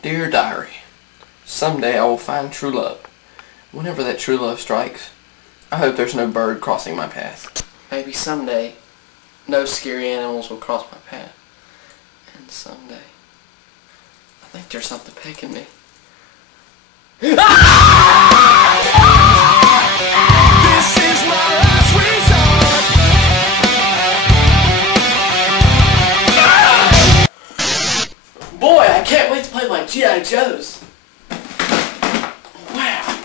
Dear Diary, someday I will find true love. Whenever that true love strikes, I hope there's no bird crossing my path. Maybe someday, no scary animals will cross my path. And someday, I think there's something pecking me. Boy, I can't wait to play my G.I. Joes. Wow.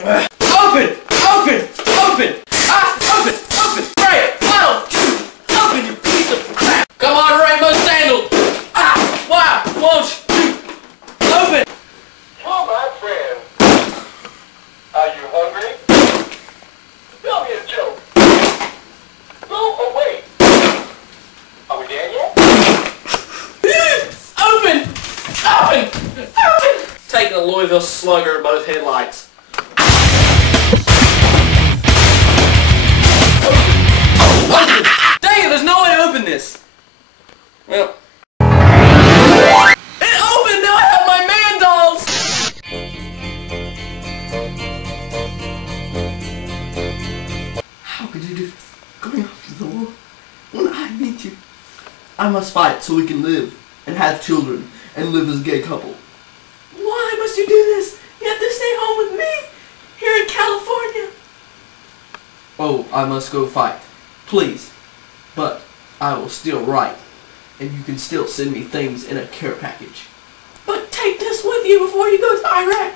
Open! Open! Open! Open! Open! Right! 1, 2! Open, you piece of crap! Come on, Rainbow Sandals! Why won't you open? Hello, my friend. Are you hungry? Tell me a joke. Oh, wait. Are we there yet? Open! Open! Open! Taking a Louisville Slugger at both headlights. Dang it, there's no way to open this! Well... It opened! Now I have my man dolls! How could you do this? Going off to the war when I need you. I must fight so we can live and have children and live as a gay couple. Why must you do this? You have to stay home with me here in California. Oh, I must go fight. Please. But I will still write. And you can still send me things in a care package. But take this with you before you go to Iraq.